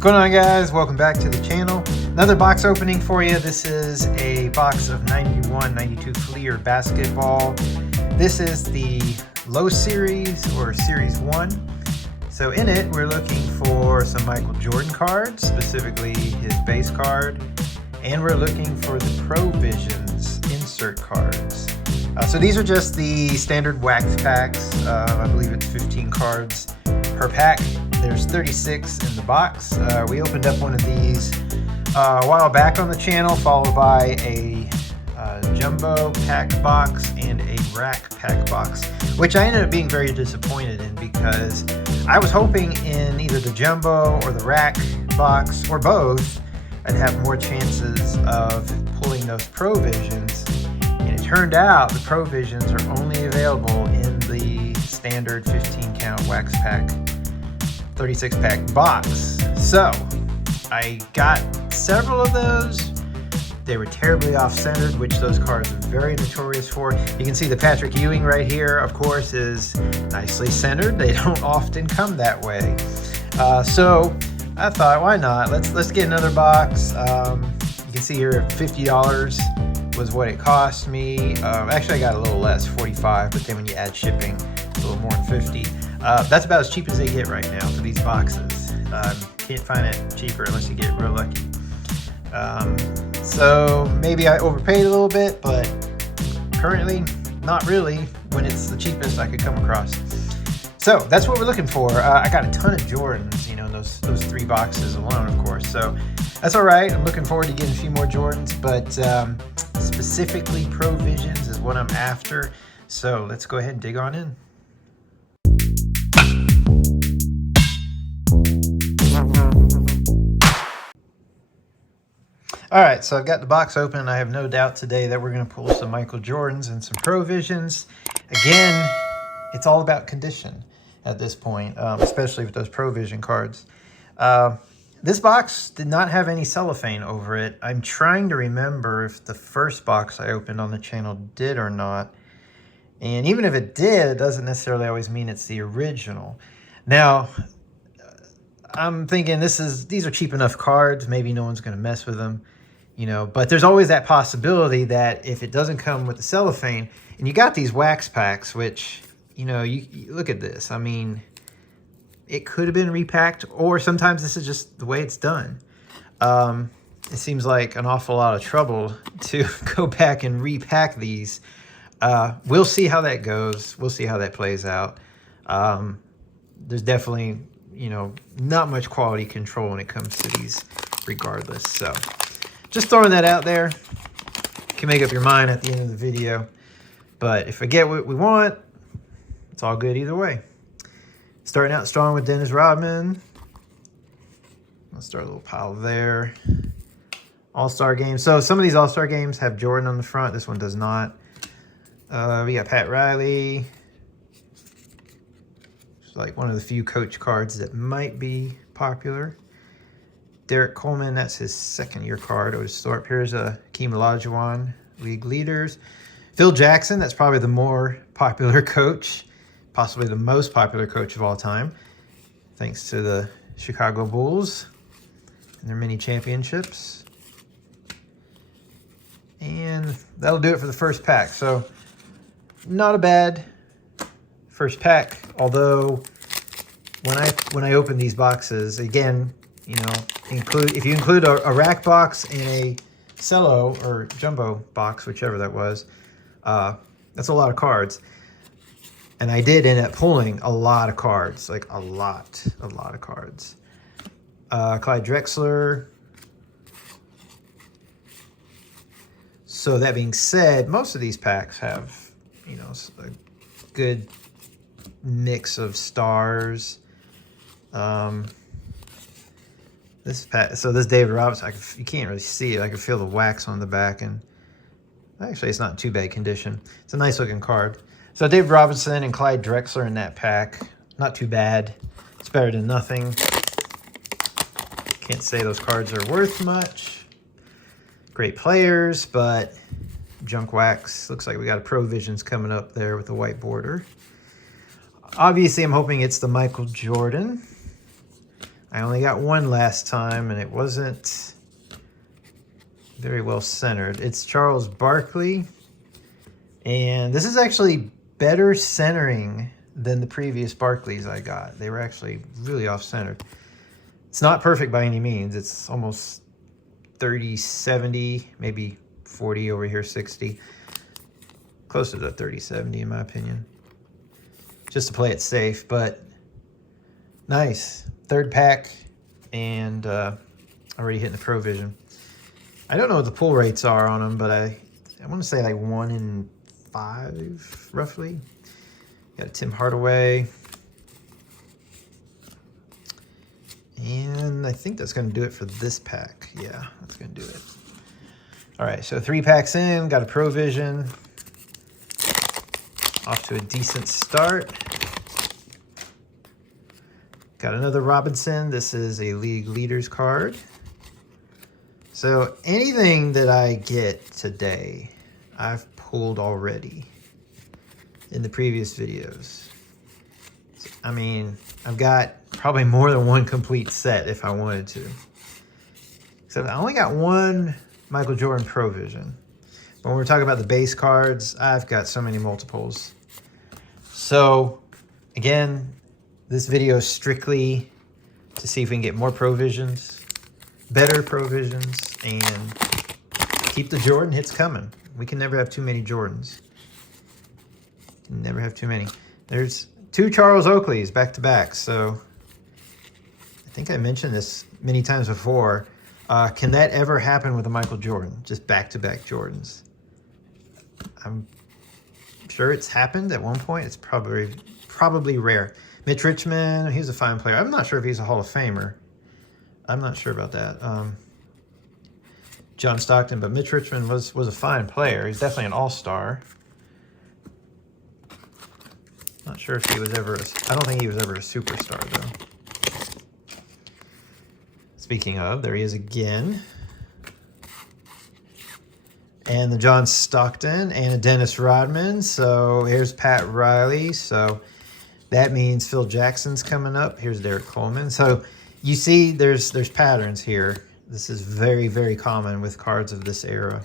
What's going on, guys? Welcome back to the channel. Another box opening for you. This is a box of 91-92 Fleer basketball. This is the low series or series 1. So in it, we're looking for some Michael Jordan cards, specifically his base card, and we're looking for the Pro Visions insert cards. So these are just the standard wax packs. I believe it's 15 cards per pack. There's 36 in the box. We opened up one of these a while back on the channel, followed by a jumbo pack box and a rack pack box, which I ended up being very disappointed in because I was hoping in either the jumbo or the rack box or both, I'd have more chances of pulling those Pro Visions. And it turned out the Pro Visions are only available in the standard 15 count wax pack 36 pack box. So I got several of those. They were terribly off-centered, which those cards are very notorious for. You can see the Patrick Ewing right here, of course, is nicely centered. They don't often come that way. So I thought, why not? Let's get another box. You can see here $50 was what it cost me. Actually, I got a little less, $45, but then when you add shipping, it's a little more than $50. That's about as cheap as they get right now for these boxes. Can't find it cheaper unless you get real lucky. So maybe I overpaid a little bit, but currently not really when it's the cheapest I could come across. So that's what we're looking for. I got a ton of Jordans, you know, in those 3 boxes alone, of course. So that's all right. I'm looking forward to getting a few more Jordans, but specifically Pro Visions is what I'm after. So let's go ahead and dig on in. All right, so I've got the box open. I have no doubt today that we're going to pull some Michael Jordans and some Pro Visions. Again, it's all about condition at this point, especially with those Pro Vision cards. This box did not have any cellophane over it. I'm trying to remember if the first box I opened on the channel did or not. And even if it did, it doesn't necessarily always mean it's the original. Now, I'm thinking these are cheap enough cards. Maybe no one's going to mess with them, you know. But there's always that possibility that if it doesn't come with the cellophane, and you got these wax packs, which, you know, you look at this. I mean, it could have been repacked, or sometimes this is just the way it's done. It seems like an awful lot of trouble to go back and repack these. We'll see how that goes. We'll see how that plays out. There's definitely, you know, not much quality control when it comes to these regardless. So just throwing that out there. You can make up your mind at the end of the video. But if I get what we want, it's all good either way. Starting out strong with Dennis Rodman. Let's start a little pile there. All-Star games. So some of these All-Star games have Jordan on the front. This one does not. We got Pat Riley. It's like one of the few coach cards that might be popular. Derek Coleman, that's his second-year card. Here's Hakeem Olajuwon, league leaders. Phil Jackson, that's probably the more popular coach, possibly the most popular coach of all time, thanks to the Chicago Bulls and their many championships. And that'll do it for the first pack. So not a bad first pack, although when I open these boxes, again, you know, if you include a rack box and a cello or jumbo box, whichever that was, that's a lot of cards. And I did end up pulling a lot of cards, like a lot of cards. Clyde Drexler. So that being said, most of these packs have, you know, a good mix of stars. This David Robinson, you can't really see it. I can feel the wax on the back, and actually it's not in too bad condition. It's a nice looking card. So David Robinson and Clyde Drexler in that pack, not too bad. It's better than nothing. Can't say those cards are worth much. Great players, but junk wax. Looks like we got a Pro Visions coming up there with the white border. Obviously, I'm hoping it's the Michael Jordan. I only got one last time, and it wasn't very well centered. It's Charles Barkley, and this is actually better centering than the previous Barkleys I got. They were actually really off-centered. It's not perfect by any means. It's almost 30-70, maybe 40 over here, 60. Closer to 30-70 in my opinion. Just to play it safe, but nice. Third pack, and already hitting the Pro Vision. I don't know what the pull rates are on them, but I want to say like 1 in 5, roughly. Got a Tim Hardaway. And I think that's going to do it for this pack. Yeah, that's going to do it. All right, so 3 packs in, got a Pro Vision. Off to a decent start. Got another Robinson. This is a League Leaders card. So anything that I get today, I've pulled already in the previous videos. I mean, I've got probably more than one complete set if I wanted to. Except I only got one Michael Jordan Pro Vision. But when we're talking about the base cards, I've got so many multiples. So, again, this video is strictly to see if we can get more Pro Visions, better Pro Visions, and keep the Jordan hits coming. We can never have too many Jordans. Never have too many. There's 2 Charles Oakleys back to back. So I think I mentioned this many times before. Can that ever happen with a Michael Jordan? Just back to back Jordans. I'm sure it's happened at one point. It's probably rare. Mitch Richmond, he's a fine player. I'm not sure if he's a Hall of Famer. I'm not sure about that. John Stockton, but Mitch Richmond was a fine player. He's definitely an all-star. Not sure if he was ever I don't think he was ever a superstar, though. Speaking of, there he is again. And the John Stockton and a Dennis Rodman. So here's Pat Riley. So that means Phil Jackson's coming up. Here's Derek Coleman. So you see there's patterns here. This is very, very common with cards of this era.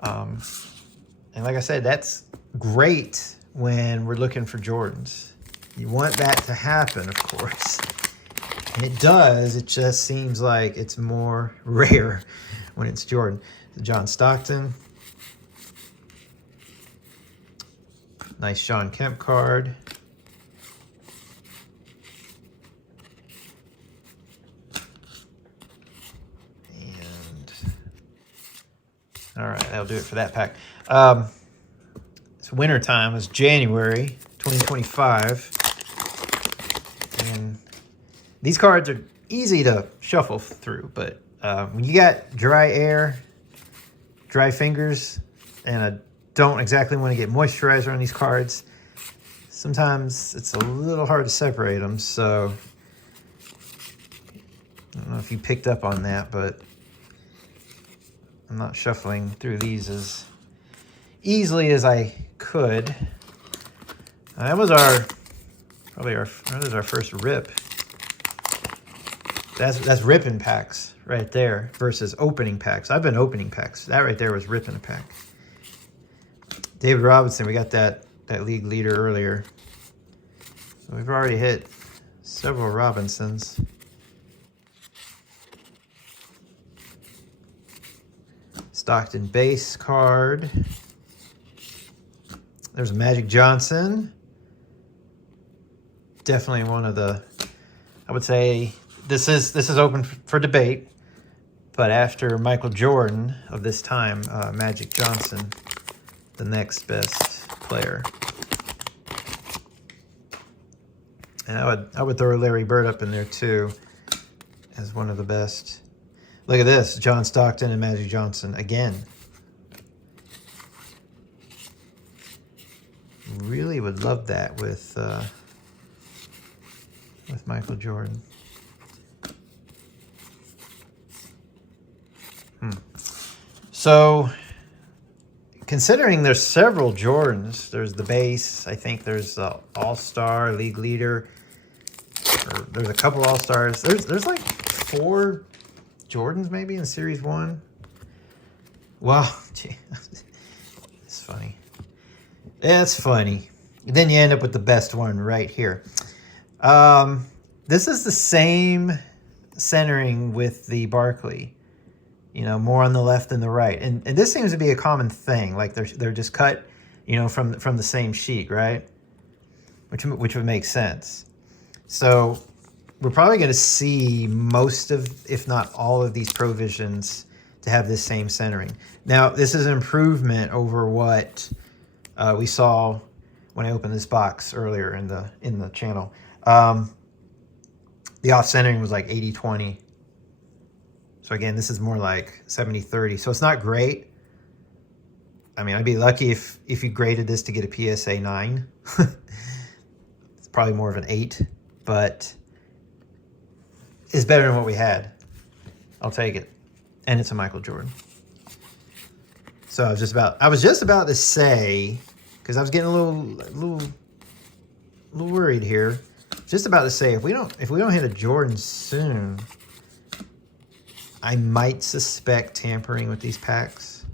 And like I said, that's great when we're looking for Jordans. You want that to happen, of course. And it does. It just seems like it's more rare when it's Jordan. John Stockton. Nice Shawn Kemp card. And all right, that'll do it for that pack. It's winter time. It's January 2025. And these cards are easy to shuffle through, but when you got dry air, dry fingers, and I don't exactly want to get moisturizer on these cards, sometimes it's a little hard to separate them. So I don't know if you picked up on that, but I'm not shuffling through these as easily as I could. That was that was our first rip. That's ripping packs right there versus opening packs. I've been opening packs. That right there was ripping a pack. David Robinson, we got that league leader earlier. So we've already hit several Robinsons. Stockton base card. There's Magic Johnson. Definitely one of the, I would say, this is open for debate, but after Michael Jordan of this time, Magic Johnson, the next best player. And I would throw Larry Bird up in there too as one of the best. Look at this, John Stockton and Magic Johnson again. Really would love that with Michael Jordan. So, considering there's several Jordans, there's the base, I think there's the All-Star, League Leader. Or there's a couple All-Stars. There's like 4 Jordans maybe in Series 1. Wow, gee, it's funny. Yeah, it's funny. And then you end up with the best one right here. This is the same centering with the Barkley. You know, more on the left than the right. And this seems to be a common thing. Like they're just cut, you know, from the same sheet, right? Which would make sense. So we're probably going to see most of, if not all of these Provisions to have this same centering. Now, this is an improvement over what we saw when I opened this box earlier in the channel. The off-centering was like 80-20. So again, this is more like 70-30. So it's not great. I mean, I'd be lucky if you graded this to get a PSA 9. It's probably more of an 8, but it's better than what we had. I'll take it. And it's a Michael Jordan. So I was just about to say, because I was getting a little worried here. Just about to say, if we don't hit a Jordan soon, I might suspect tampering with these packs.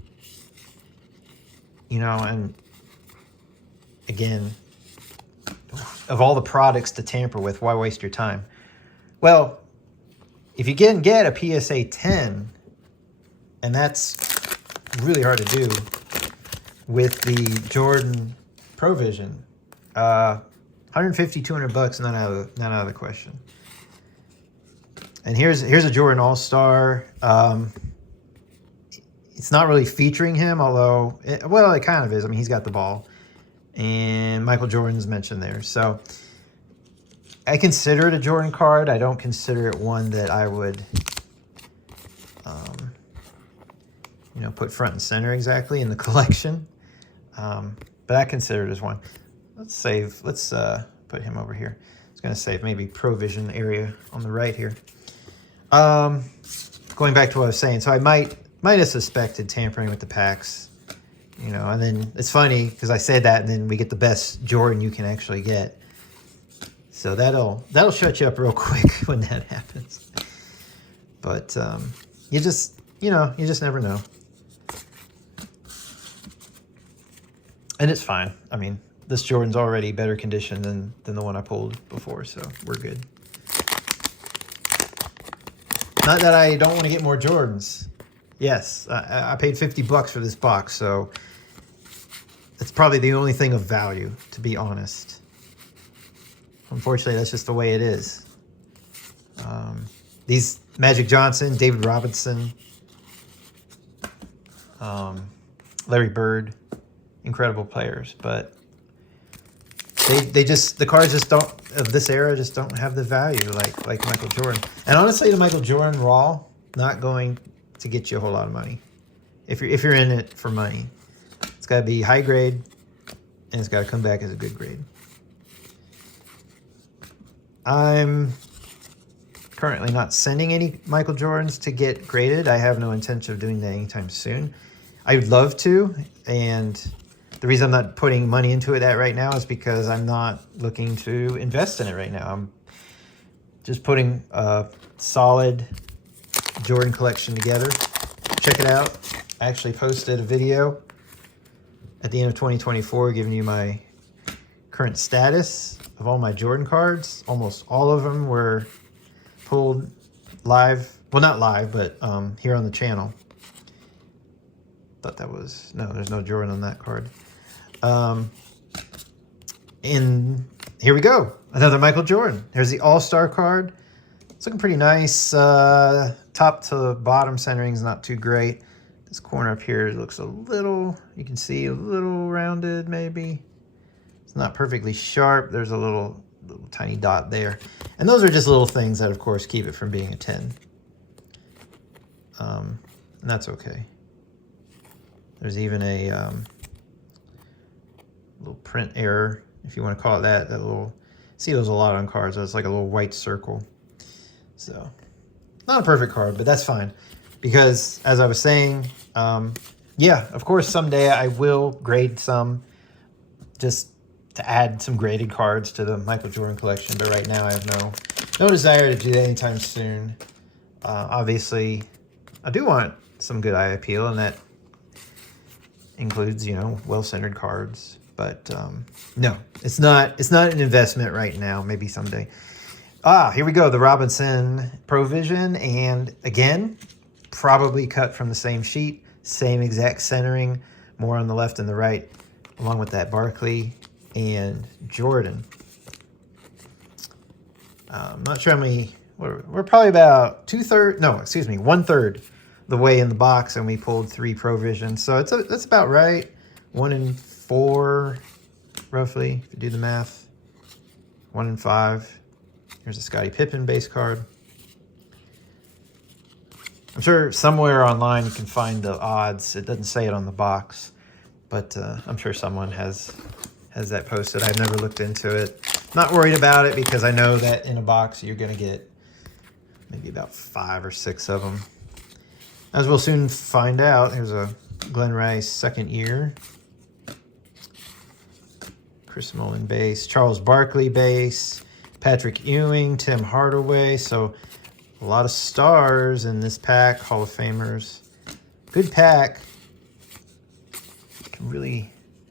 You know, and again, of all the products to tamper with, why waste your time? Well, if you can get a PSA 10, and that's really hard to do with the Jordan Provision, 150, 200 bucks, not out of the question. And here's a Jordan All-Star. It's not really featuring him, although, it kind of is. I mean, he's got the ball. And Michael Jordan's mentioned there. So I consider it a Jordan card. I don't consider it one that I would, you know, put front and center exactly in the collection. But I consider it as one. Let's put him over here. I was going to save maybe Provision area on the right here. Going back to what I was saying, so I might have suspected tampering with the packs, you know, and then it's funny because I said that, and then we get the best Jordan you can actually get. So that'll shut you up real quick when that happens. But you just never know. And it's fine. I mean, this Jordan's already better condition than the one I pulled before, so we're good. Not that I don't want to get more Jordans. Yes, I paid 50 bucks for this box, so it's probably the only thing of value, to be honest. Unfortunately, that's just the way it is. These Magic Johnson, David Robinson, Larry Bird, incredible players, but the cards just don't, of this era, just don't have the value like Michael Jordan. And honestly, the Michael Jordan raw, not going to get you a whole lot of money. If you're in it for money, it's got to be high grade, and it's got to come back as a good grade. I'm currently not sending any Michael Jordans to get graded. I have no intention of doing that anytime soon. I would love to, and the reason I'm not putting money into it right now is because I'm not looking to invest in it right now. I'm just putting a solid Jordan collection together. Check it out. I actually posted a video at the end of 2024 giving you my current status of all my Jordan cards. Almost all of them were pulled live. Well, not live, but here on the channel. Thought that was, no, there's no Jordan on that card. And here we go. Another Michael Jordan. There's the All-Star card. It's looking pretty nice. Top to bottom centering is not too great. This corner up here looks a little, you can see a little rounded maybe. It's not perfectly sharp. There's a little tiny dot there. And those are just little things that, of course, keep it from being a 10. And that's okay. There's even a little print error, if you want to call it that. That little, see those a lot on cards. It's like a little white circle. So, not a perfect card, but that's fine. Because, as I was saying, yeah, of course, someday I will grade some just to add some graded cards to the Michael Jordan collection. But right now I have No desire to do that anytime soon. Obviously, I do want some good eye appeal, and that includes, you know, well-centered cards. But no, it's not an investment right now. Maybe someday. Here we go. The Robinson Provision, and again, probably cut from the same sheet, same exact centering, more on the left and the right, along with that Barkley and Jordan. I'm not sure how many. We're probably about 1/3 the way in the box, and we pulled 3 Provisions, so that's about right. 1 in 4, roughly, if you do the math. 1 in 5. Here's a Scottie Pippen base card. I'm sure somewhere online you can find the odds. It doesn't say it on the box, but I'm sure someone has that posted. I've never looked into it. Not worried about it because I know that in a box you're going to get maybe about 5 or 6 of them. As we'll soon find out, here's a Glenn Rice second year. Chris Mullin base. Charles Barkley base. Patrick Ewing. Tim Hardaway. So a lot of stars in this pack. Hall of Famers. Good pack.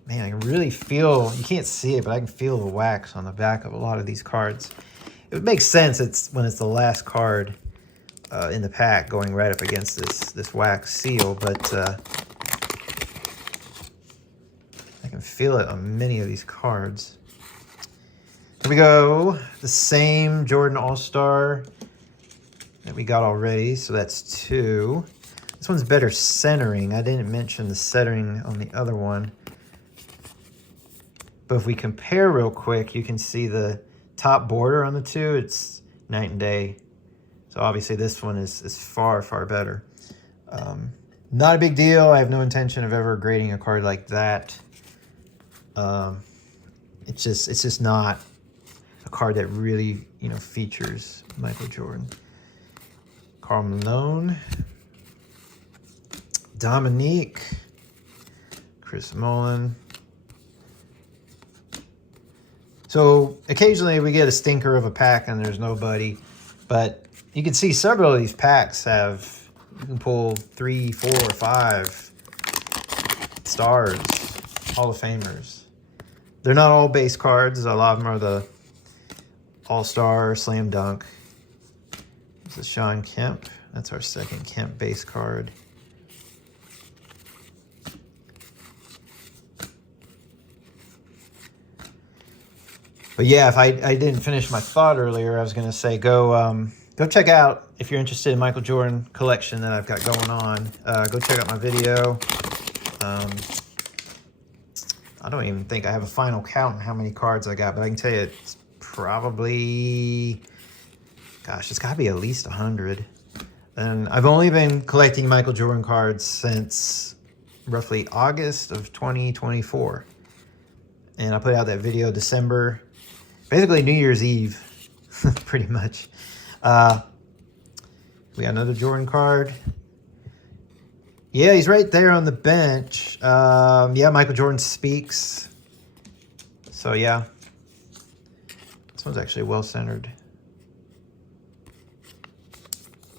Man, I can really feel, you can't see it, but I can feel the wax on the back of a lot of these cards. It would make sense when it's the last card in the pack going right up against this wax seal, but I can feel it on many of these cards. Here we go. The same Jordan All-Star that we got already, so that's 2. This one's better centering. I didn't mention the centering on the other one. But if we compare real quick, you can see the top border on the 2. It's night and day. So obviously this one is far, far better. Not a big deal. I have no intention of ever grading a card like that. It's just not a card that really, you know, features Michael Jordan. Karl Malone. Dominique. Chris Mullin. So occasionally we get a stinker of a pack and there's nobody, but you can see several of these packs you can pull 3, 4, 5 stars, Hall of Famers. They're not all base cards. A lot of them are the All-Star, Slam Dunk. This is Shawn Kemp. That's our second Kemp base card. But yeah, if I didn't finish my thought earlier, I was going to say go check out, if you're interested in Michael Jordan collection that I've got going on, go check out my video. I don't even think I have a final count on how many cards I got, but I can tell you it's probably, gosh, it's got to be at least 100. And I've only been collecting Michael Jordan cards since roughly August of 2024. And I put out that video December, basically New Year's Eve, pretty much. We got another Jordan card. Yeah, he's right there on the bench. Yeah, Michael Jordan Speaks. So yeah, this one's actually well centered.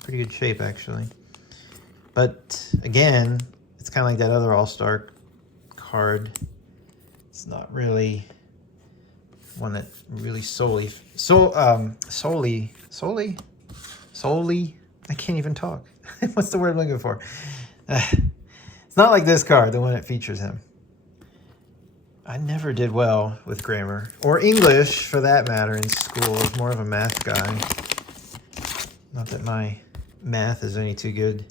Pretty good shape, actually. But again, it's kind of like that other All-Star card. It's not really one that really solely, I can't even talk. What's the word I'm looking for? It's not like this card, the one that features him. I never did well with grammar, or English for that matter, in school. I was more of a math guy. Not that my math is any too good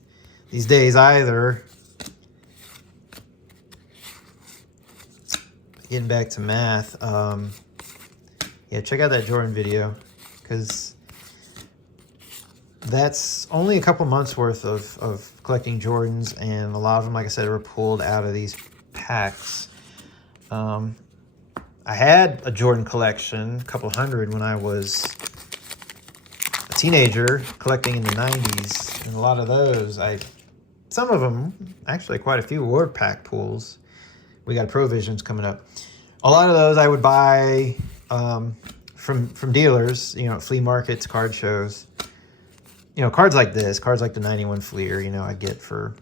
these days either. Getting back to math, yeah, check out that Jordan video, because that's only a couple months worth of collecting Jordans, and a lot of them, like I said, were pulled out of these packs. I had a Jordan collection, a couple hundred, when I was a teenager, collecting in the 90s, and a lot of those, some of them, actually quite a few, were pack pulls. We got Provisions coming up. A lot of those I would buy from dealers, you know, at flea markets, card shows. You know, cards like this, cards like the 91 Fleer, you know, I get for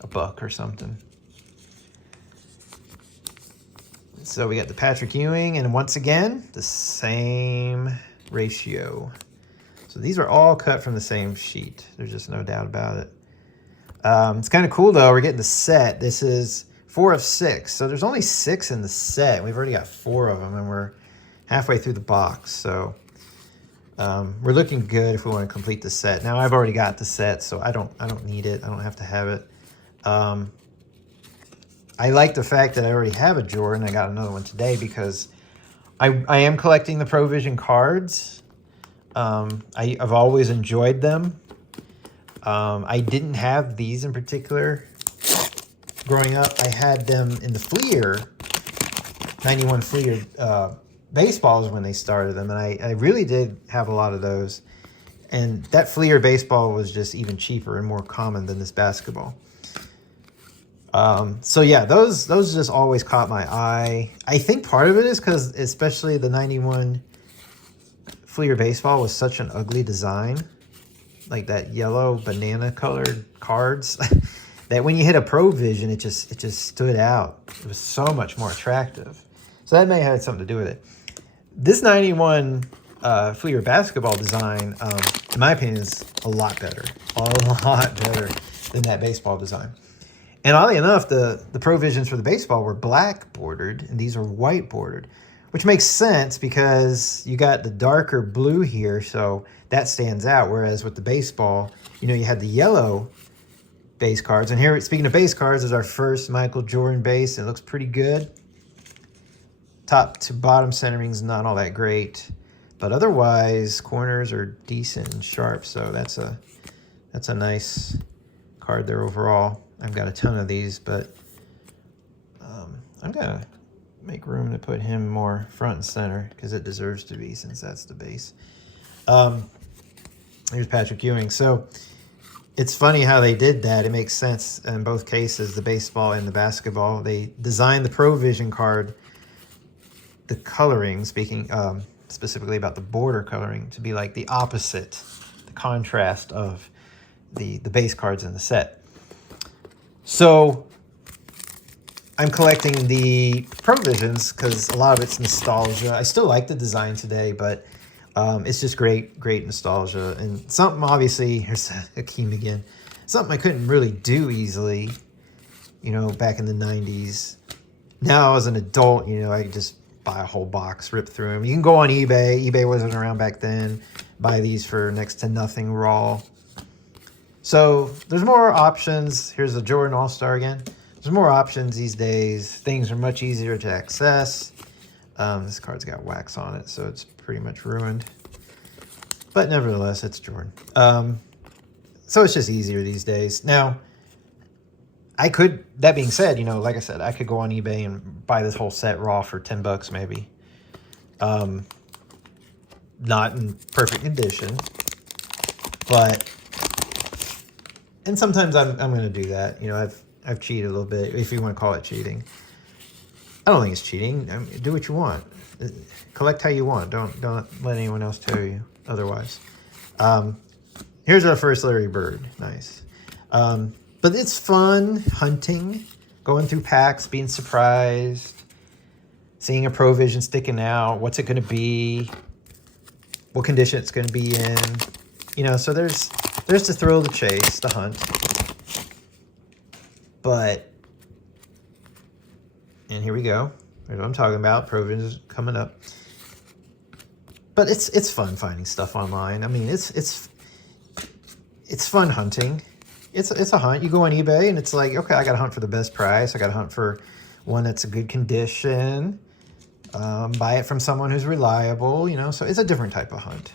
$1 or something. So we got the Patrick Ewing, and once again, the same ratio. So these are all cut from the same sheet. There's just no doubt about it. It's kind of cool, though. We're getting the set. This is 4 of 6. So there's only 6 in the set. We've already got 4 of them, and we're halfway through the box. So we're looking good if we want to complete the set. Now, I've already got the set, so I don't need it. I don't have to have it. I like the fact that I already have a Jordan. I got another one today because I am collecting the Provision cards. I've always enjoyed them. I didn't have these in particular growing up. I had them in the Fleer, 91 Fleer baseballs when they started them, and I really did have a lot of those. And that Fleer baseball was just even cheaper and more common than this basketball. So yeah, those just always caught my eye. I think part of it is because especially the 91 Fleer baseball was such an ugly design, like that yellow banana colored cards, that when you hit a Provision, it just stood out. It was so much more attractive. So that may have had something to do with it. This 91 Fleer basketball design, in my opinion, is a lot better than that baseball design. And oddly enough, the Provisions for the baseball were black bordered, and these are white bordered, which makes sense because you got the darker blue here, so that stands out. Whereas with the baseball, you know, you had the yellow base cards. And here, speaking of base cards, is our first Michael Jordan base. It looks pretty good. Top to bottom centering's not all that great, but otherwise corners are decent and sharp. So that's a nice card there overall. I've got a ton of these, but I'm gonna make room to put him more front and center because it deserves to be, since that's the base. Here's Patrick Ewing. So it's funny how they did that. It makes sense in both cases, the baseball and the basketball. They designed the Provision card, the coloring, speaking specifically about the border coloring, to be like the opposite, the contrast of the base cards in the set. So I'm collecting the Provisions because a lot of it's nostalgia. I still like the design today, but it's just great nostalgia. And something, obviously, here's Hakeem again, something I couldn't really do easily, you know, back in the 90s. Now, as an adult, you know, I could just buy a whole box, rip through them. You can go on eBay. eBay wasn't around back then. Buy these for next to nothing raw. So there's more options. Here's the Jordan All-Star again. There's more options these days. Things are much easier to access. This card's got wax on it, so it's pretty much ruined. But nevertheless, it's Jordan. So it's just easier these days. Now, I could, that being said, you know, like I said, I could go on eBay and buy this whole set raw for $10 maybe. Not in perfect condition, but, and sometimes I'm going to do that. You know, I've cheated a little bit, if you want to call it cheating. I don't think it's cheating. I mean, do what you want. Collect how you want. Don't let anyone else tell you otherwise. Here's our first Larry Bird. Nice. But it's fun hunting, going through packs, being surprised, seeing a Provision sticking out. What's it going to be? What condition it's going to be in? You know, so there's the thrill, the chase, the hunt. But, and here we go. Here's what I'm talking about. Provision's coming up. But it's fun finding stuff online. I mean, it's fun hunting. It's a hunt. You go on eBay and it's like, okay, I got to hunt for the best price. I got to hunt for one that's a good condition. Buy it from someone who's reliable, you know. So it's a different type of hunt.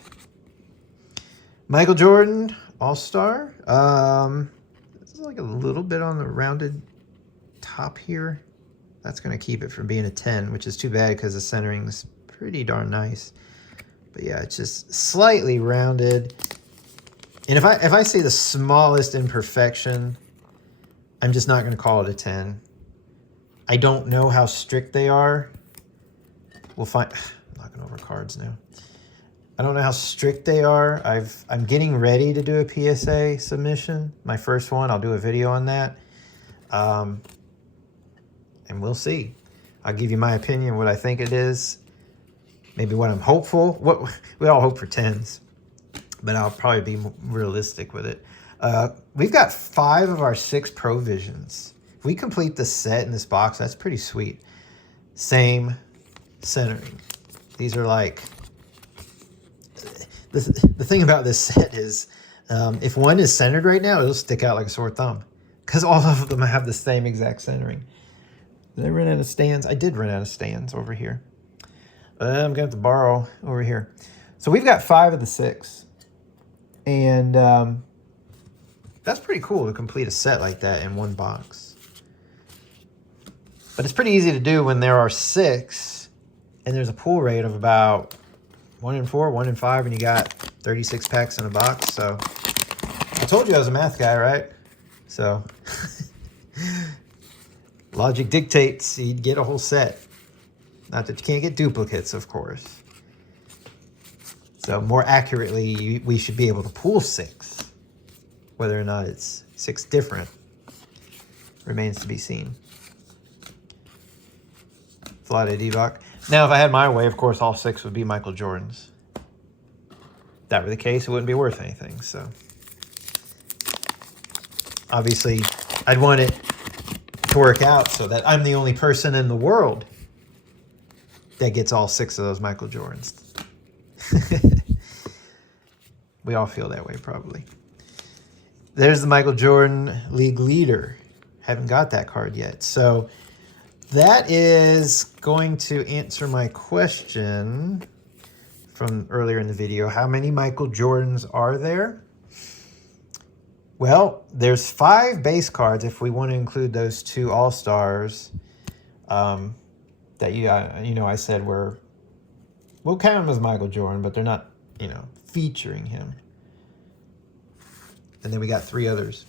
Michael Jordan All-Star. This is like a little bit on the rounded top here. That's going to keep it from being a 10, which is too bad because the centering is pretty darn nice. But yeah, it's just slightly rounded. And if I say the smallest imperfection, I'm just not going to call it a 10. I don't know how strict they are. We'll find. knocking over cards now. I don't know how strict they are. I'm getting ready to do a PSA submission. My first one. I'll do a video on that. And we'll see. I'll give you my opinion, what I think it is. Maybe what I'm hopeful. What we all hope for 10s. But I'll probably be realistic with it. We've got 5 of our 6 Provisions. If we complete the set in this box, that's pretty sweet. Same centering. These are like... The thing about this set is, if one is centered right now, it'll stick out like a sore thumb. Because all of them have the same exact centering. Did I run out of stands? I did run out of stands over here. I'm going to have to borrow over here. So we've got 5 of the 6. And that's pretty cool to complete a set like that in one box. But it's pretty easy to do when there are 6 and there's a pull rate of about 1 in 4, 1 in 5, and you got 36 packs in a box. So I told you I was a math guy, right? So logic dictates you'd get a whole set. Not that you can't get duplicates, of course. So more accurately, we should be able to pool 6. Whether or not it's 6 different remains to be seen. Vlade Divac. Now, if I had my way, of course, all 6 would be Michael Jordans. If that were the case, it wouldn't be worth anything. So, obviously, I'd want it to work out so that I'm the only person in the world that gets all 6 of those Michael Jordans. We all feel that way, probably. There's the Michael Jordan League Leader. Haven't got that card yet. So that is going to answer my question from earlier in the video. How many Michael Jordans are there? Well, there's 5 base cards if we want to include those 2 All-Stars that I said we'll count them as Michael Jordan, but they're not, featuring him. And then we got 3 others.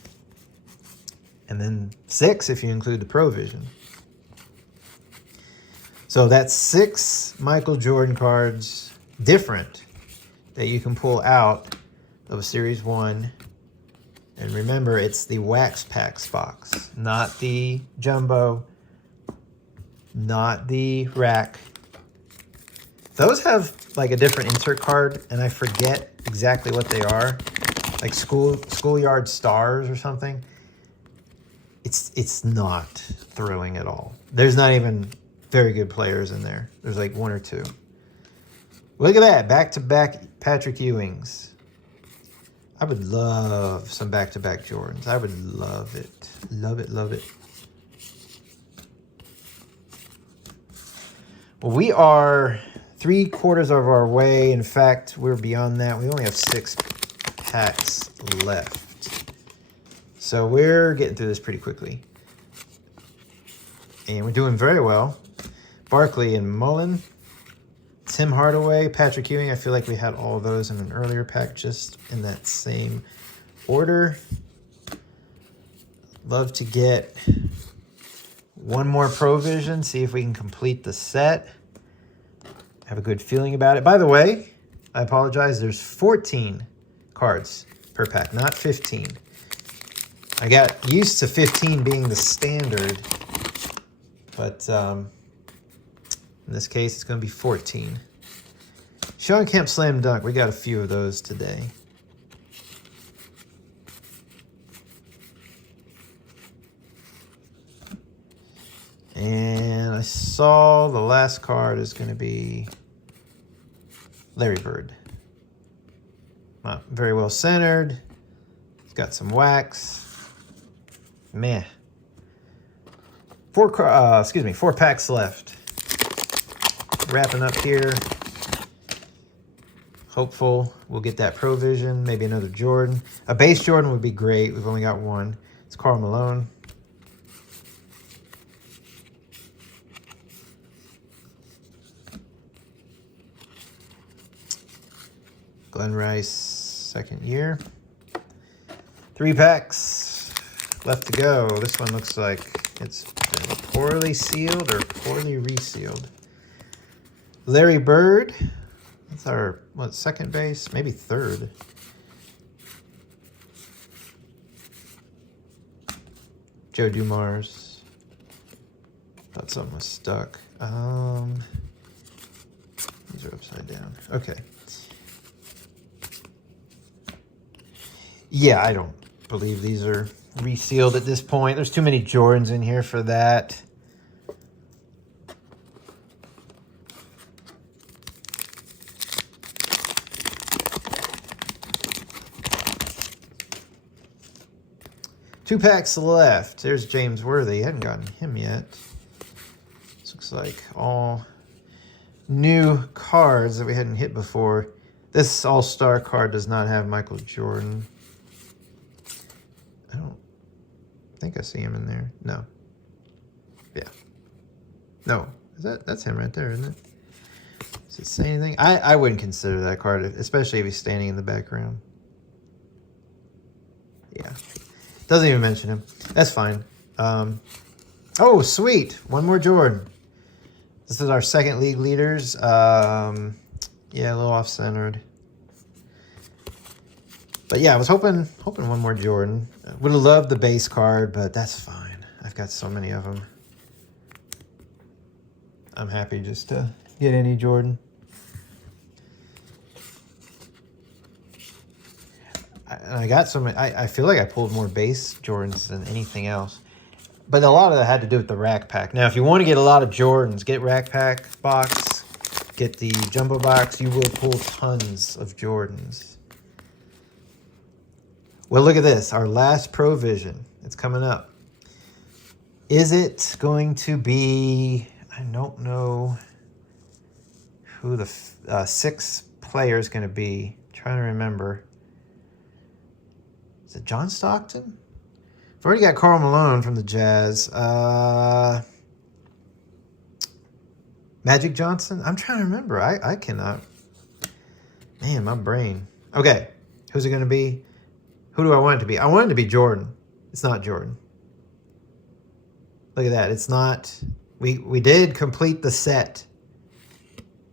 And then 6 if you include the Provision. So that's 6 Michael Jordan cards, different, that you can pull out of Series 1. And remember, it's the Wax Packs box, not the Jumbo, not the Rack. Those have like a different insert card, and I forget exactly what they are. Like Schoolyard Stars or something. It's not thrilling at all. There's not even very good players in there. There's like 1 or 2. Look at that, back-to-back Patrick Ewings. I would love some back-to-back Jordans. I would love it. Love it, love it. Well, we are 3/4 of our way. In fact, we're beyond that. We only have 6 packs left. So we're getting through this pretty quickly. And we're doing very well. Barkley and Mullen. Tim Hardaway, Patrick Ewing. I feel like we had all of those in an earlier pack, just in that same order. Love to get 1 more Provision, see if we can complete the set. Have a good feeling about it. By the way, I apologize. There's 14 cards per pack, not 15. I got used to 15 being the standard, but in this case, it's going to be 14. Sean Kemp Slam Dunk. We got a few of those today. And I saw the last card is going to be Larry Bird. Not very well centered. It's got some wax. Meh. 4 packs left. Wrapping up here. Hopeful we'll get that Provision, maybe another Jordan. A base Jordan would be great. We've only got 1. It's Karl Malone. Glenn Rice, 2nd year. 3 packs left to go. This one looks like it's been poorly sealed or poorly resealed. Larry Bird. That's our, what, second base? Maybe third. Joe Dumars. Thought something was stuck. These are upside down. Okay. Yeah, I don't believe these are resealed at this point. There's too many Jordans in here for that. Two packs left. There's James Worthy. Hadn't gotten him yet. This looks like all new cards that we hadn't hit before. This All-Star card does not have Michael Jordan. I don't think I see him in there. No. Yeah. No. That's him right there, isn't it? Does it say anything? I wouldn't consider that card, especially if he's standing in the background. Yeah. Doesn't even mention him. That's fine. Oh, sweet. One more Jordan. This is our second league leaders. Yeah, a little off-centered. But yeah, I was hoping one more Jordan. Would have loved the base card, but that's fine. I've got so many of them. I'm happy just to get any Jordan. I got so many. I feel like I pulled more base Jordans than anything else. But a lot of that had to do with the rack pack. Now, if you want to get a lot of Jordans, get rack pack box, get the jumbo box. You will pull tons of Jordans. Well, look at this. Our last Provision. It's coming up. Is it going to be... I don't know who the sixth player is going to be. I'm trying to remember. Is it John Stockton? I've already got Karl Malone from the Jazz. Magic Johnson? I'm trying to remember. I cannot. Man, my brain. Okay. Who's it going to be? Who do I want it to be? I want it to be Jordan. It's not Jordan. Look at that. It's not. We did complete the set.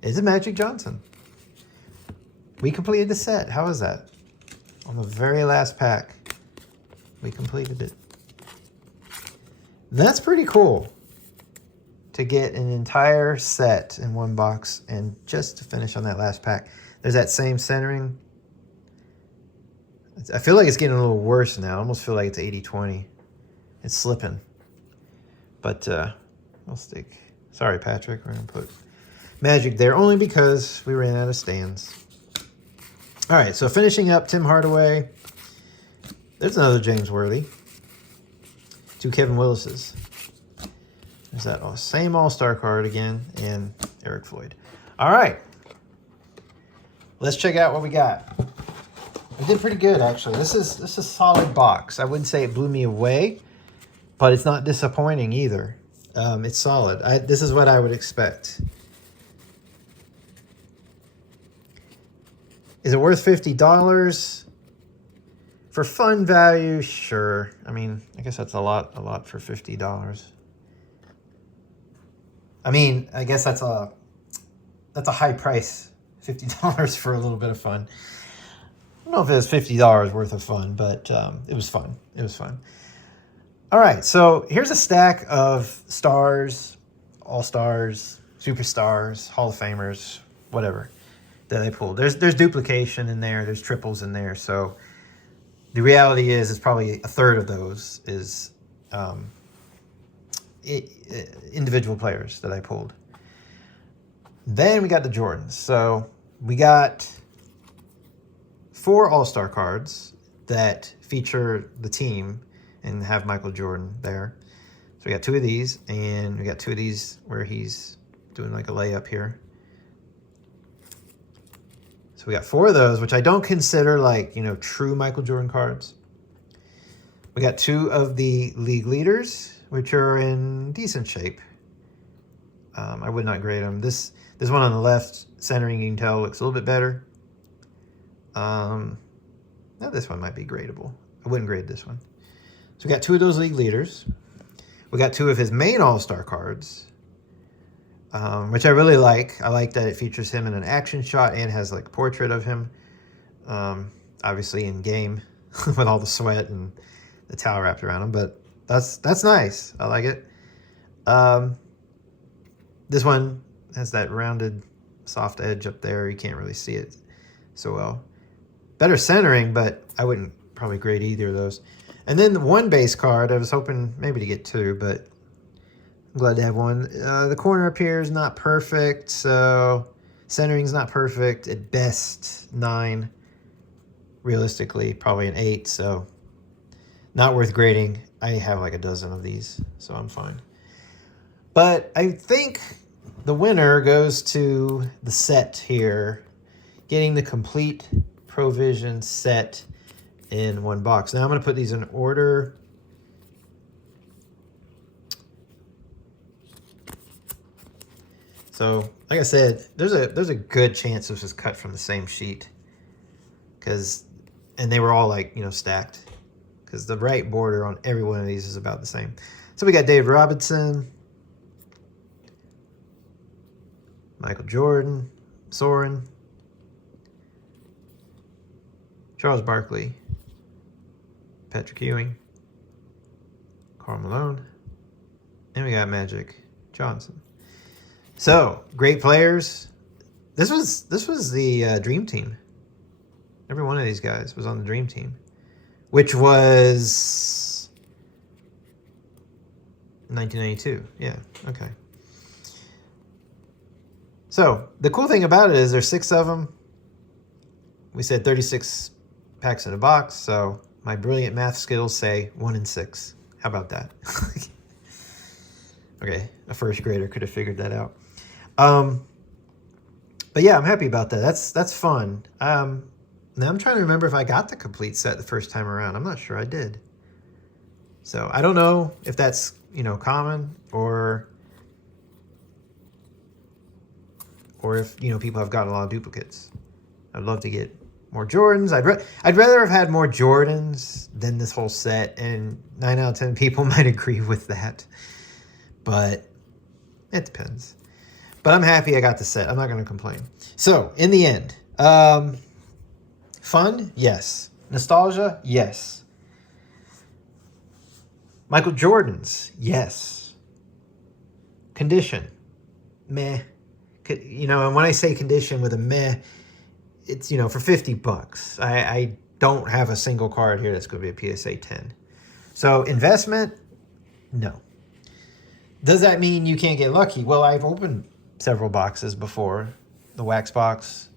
Is it Magic Johnson? We completed the set. How is that? On the very last pack, we completed it. That's pretty cool to get an entire set in one box and just to finish on that last pack. There's that same centering. I feel like it's getting a little worse now. I almost feel like it's 80-20. It's slipping. But we'll stick. Sorry, Patrick. We're going to put Magic there only because we ran out of stands. All right, so finishing up Tim Hardaway. There's another James Worthy. Two Kevin Willises. There's that same All-Star card again, and Eric Floyd. All right. Let's check out what we got. I did pretty good, actually. This is a solid box. I wouldn't say it blew me away, but it's not disappointing either. It's solid. This is what I would expect. Is it worth $50? For fun value, sure. I mean, I guess that's a lot for $50. I mean, I guess that's a high price, $50 for a little bit of fun. I don't know if it was $50 worth of fun, but it was fun. It was fun. All right, so here's a stack of stars, all-stars, superstars, Hall of Famers, whatever, that I pulled. There's duplication in there. There's triples in there. So the reality is it's probably a third of those is individual players that I pulled. Then we got the Jordans. So we got 4 All-Star cards that feature the team and have Michael Jordan there. So we got 2 of these, and we got 2 of these where he's doing like a layup here. So we got 4 of those, which I don't consider like, true Michael Jordan cards. We got 2 of the league leaders, which are in decent shape. I would not grade them. This one on the left, centering, you can tell, looks a little bit better. Now this one might be gradable. I wouldn't grade this one. So we got 2 of those league leaders. We got 2 of his main All-Star cards. which I really like. I like that it features him in an action shot and has like a portrait of him, obviously in game with all the sweat and the towel wrapped around him. But that's nice. I like it. This one has that rounded, soft edge up there. You can't really see it so well. Better centering, but I wouldn't probably grade either of those. And then the one base card, I was hoping maybe to get two, but I'm glad to have one. The corner up here is not perfect, so centering's not perfect. At best, 9. Realistically, probably an 8, so not worth grading. I have like a dozen of these, so I'm fine. But I think the winner goes to the set here, getting the complete Provision set in one box. Now I'm going to put these in order. So, like I said, there's a good chance this was cut from the same sheet, and they were all like, you know, stacked, because the right border on every one of these is about the same. So we got David Robinson, Michael Jordan, Soren, Charles Barkley, Patrick Ewing, Karl Malone, and we got Magic Johnson. So, great players. This was the Dream Team. Every one of these guys was on the Dream Team, which was 1992. Yeah, okay. So, the cool thing about it is there's 6 of them. We said 36 packs in a box, so my brilliant math skills say 1 in 6. How about that? Okay, a first grader could have figured that out. But yeah, I'm happy about that. That's fun. Now I'm trying to remember if I got the complete set the first time around. I'm not sure I did. So I don't know if that's, you know, common or if, you know, people have gotten a lot of duplicates. I'd love to get more Jordans. I'd rather have had more Jordans than this whole set, and 9 out of 10 people might agree with that. But it depends. But I'm happy I got the set. I'm not going to complain. So, in the end, fun? Yes. Nostalgia? Yes. Michael Jordan's? Yes. Condition? Meh. You know, and when I say condition with a meh, it's, you know, for $50. I don't have a single card here that's going to be a PSA 10. So, investment? No. Does that mean you can't get lucky? Well, I've opened several boxes before, the wax box,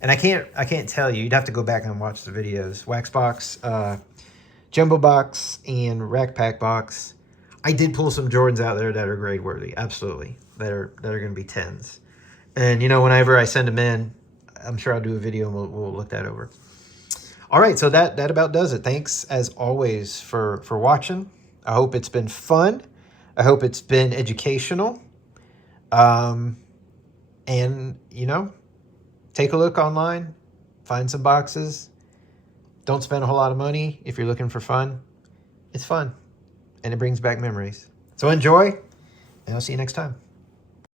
and I can't tell you. You'd have to go back and watch the videos. Wax box, jumbo box, and rack pack box. I did pull some Jordans out there that are grade worthy, absolutely. That are going to be 10s. And you know, whenever I send them in, I'm sure I'll do a video and we'll look that over. All right, so that about does it. Thanks as always for watching. I hope it's been fun. I hope it's been educational. And, you know, take a look online, find some boxes. Don't spend a whole lot of money if you're looking for fun. It's fun, and it brings back memories. So enjoy, and I'll see you next time.